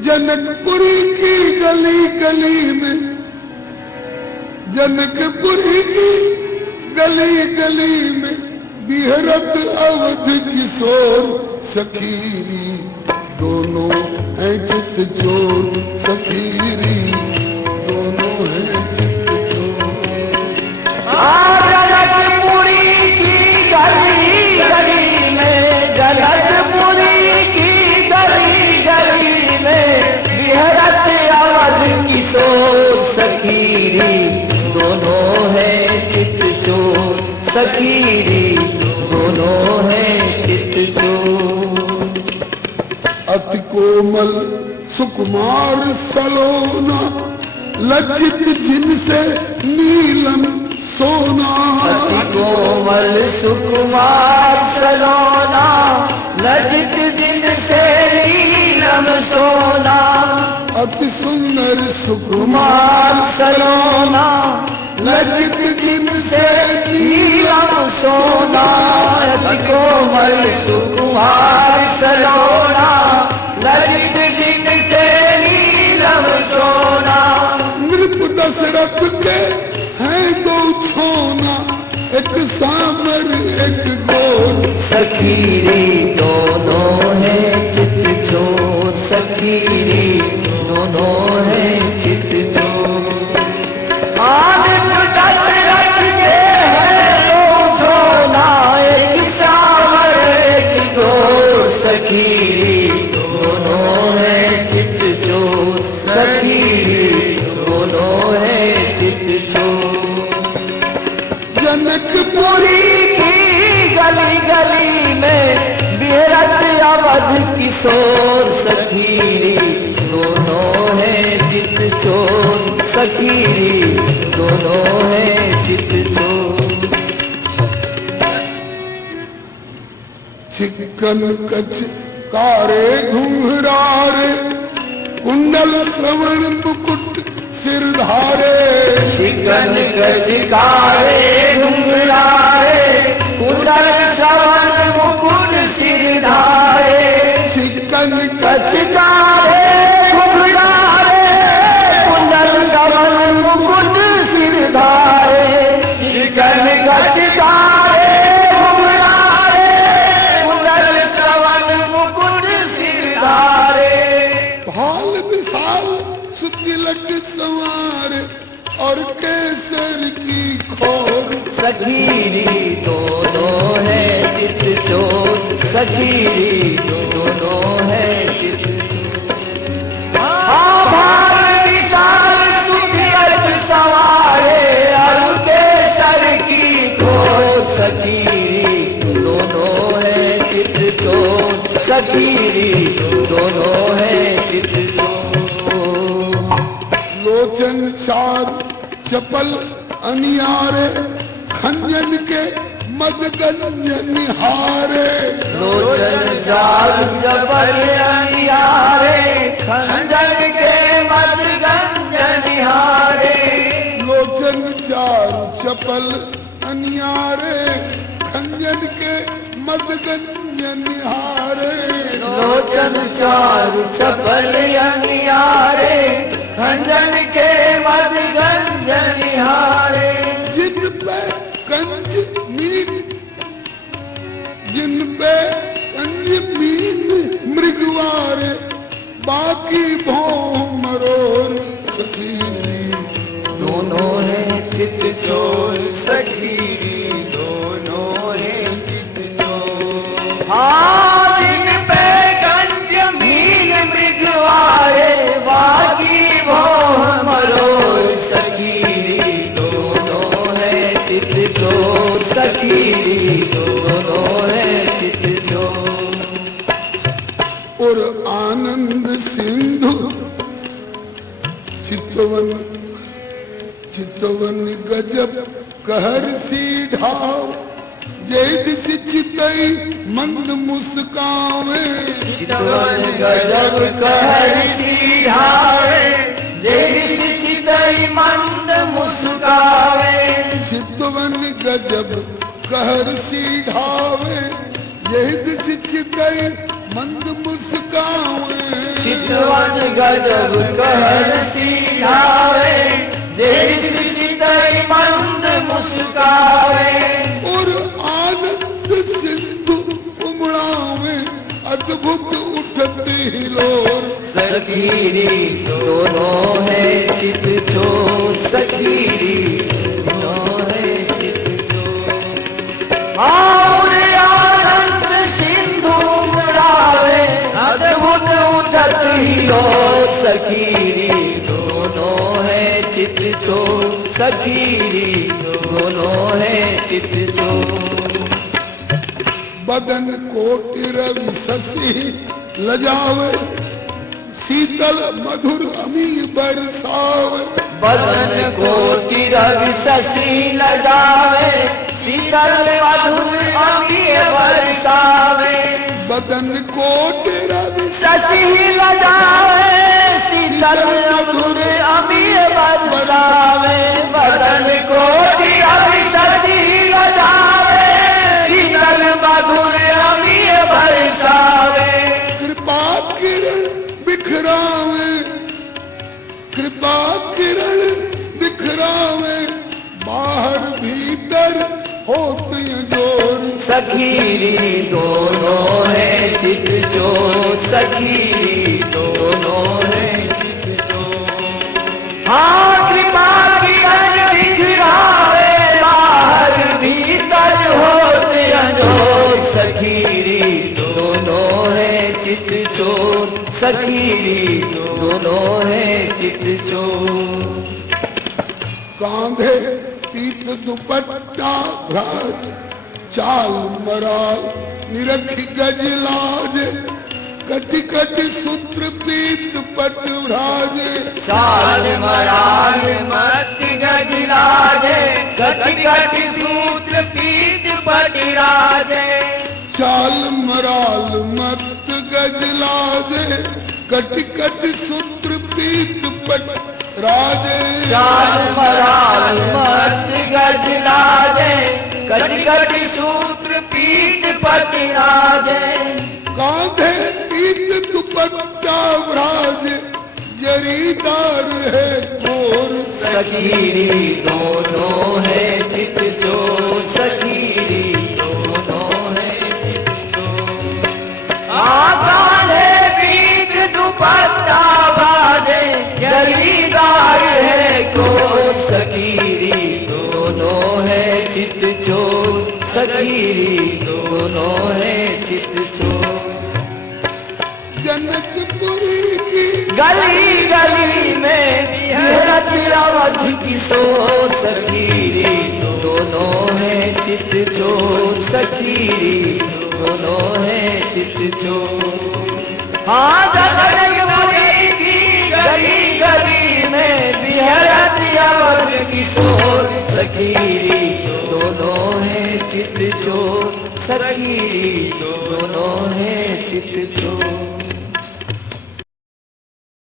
जनकपुरी की गली गली में, जनकपुरी की गली गली में बिहरत अवध किशोर सखीरी, दोनों हैं चित चोर सखीरी, दोनों हैं चित चोर। जनकपुरी की गली गली में, जनकपुरी की गली गली में बिहरत अवध किशोर सखीरी, दोनों हैं चित चोर सखीरी, दोनों हैं चित चोर। अति कोमल सुकुमार सलोना, लज्जित जिनसे नीलम सोना। अति कोमल सुकुमार सलोना, लज्जित जिनसे नीलम सोना। अति सुंदर सुकुमार सलोना, लज्जित जिनसे नीलम सोना। अति कोमल सुकुमार सलोना, लज्जित जिनसे नीलम सोना। नृप दशरथ के हैं दो छोना, एक सांवर एक गोर सखीरी, दोनों हैं चित चोर सखीरी, दोनों हैं चित चोर। आनंद दशरथ के हैं दो छोना, एक सांवर एक गोर सखीरी, दोनों हैं चित चोर सखीरी, दोनों हैं चित चोर। जनकपुरी की गली गली में बिहरत अवध किशोर सखीरी, दोनों हैं चित चोर सखीरी, दोनों हैं चित चोर। चिकन कच कारे घुंघरारे, कुंडल श्रवण मुकुट सिरधारे। चिकन कच कारे घुंघरारे, कुंडल श्रवण मुकुट सिरधारे। चिकन कच कारे घुंघरारे, कुंडल श्रवण मुकुट सिरधारे। चिकन कच कारे घुंघरारे, कुंडल श्रवण मुकुट सिरधारे। भाल विशाल सुतिलक संवार, और केसर की खोर सखीरी, दोनों हैं चित चोर सखीरी, दोनों हैं चित चोर। भाल विशाल सुतिलक संवारे, और केसर की खोर सखीरी, दोनों हैं चित चोर सखीरी, दोनों हैं चित चोर। लोचन चार चपल अनियारे, खंजन के मदगंजन हारे। लोचन चार चपल अनियारे, खंजन के मदगंजन हारे। लोचन चार चपल अनियारे, खंजन के मदगंजन हारे। लोचन चार चपल अनियारे, खंजन के मदगंजन हारे। जिन पे कंज मीन, जिन पे कंज मीन मृगवारे, बाकी भों मरोर सखीरी, दोनों हैं चित चोर सखीरी, दोनों हैं चित चोर। हाँ, जिन पे कंज मीन मृगवारे, बाकी भों मरोर सखीरी, दोनों हैं चित चोर सखीरी, दोनों हैं चित चोर। और आनंद सिंधु चितवन, चितवन गजब कहर सी ढाव, जेठ सी चितई मंद मुस्कावे। चितवन गजब कहर सी ढावे, जेठ सी चितई मंद मुस्कावे। चितवन गजब कहर सी ढावे, जेठ सी चितई मंद मुस्कावे चितवन गजब कहर सीधावे जैस चितई मंद मुस्कावे और आनंद सिंधु उमड़ावे अद्भुत उठती हिलोर सखीरी दोनों है चित चोर सखीरी दोनों है चित चोर और आनंद सिंधु उमड़ावे अद्भुत उठत हिलोर सखीरी दोनों है चित चोर सखीरी दोनों है चित चोर बदन कोटि रवि शशि लजावे शीतल मधुर अमी बरसावे बदन कोटि रवि शशि लजावे शीतल मधुर अमी बरसावे बदन कोटि रवि शशि लजावे शीतल मधुर अमी बरसावे बदन कोटि रवि शशि लजावे शीतल मधुर अमी बरसावे कृपा किरण बिखरावे कृपा किरण बिखरावे बाहर भीतर होती जोर सखीरी दोनों है चित चोर सखीरी दोनों है चित चोर हाँ कृपा किरण बिखरावे बाहर भीतर होते अंजोर सखीरी दोनों है चित चोर सखीरी दोनों है चित चोर कांधे पीत दुपट्टा भ्राज चाल मराल निरखी गजलाज कटि कटि सूत्र पीत पट भ्राजे चाल मराल मत गजलाजे कटि कटि सूत्र पीत पटिराजे चाल मराल मत गजलाजे कटि कटि सूत्र पीत पट राजे चाल मराल मत गजलाजे कटि कटि सूत्र पीत पटिराजे कांधे पीत दुपट्टा भ्राज जरीदार है गोर सखीरी दोनों है चित चोर सखीरी दोनों है चित चोर आकांधे पीत दुपट्टा बाजे जरीदार है गोर सखीरी दोनों है चित चोर सखीरी दोनों है चित चोर जनकपुरी की गली गली में अवध किशोर सखीरी दोनों है चित चोर सखीरी दोनों है चित चोर हाँ जनकपुरी की गली गली में बिहरत अवध किशोर सखीरी दोनों है चित चोर सखीरी दोनों है चित चोर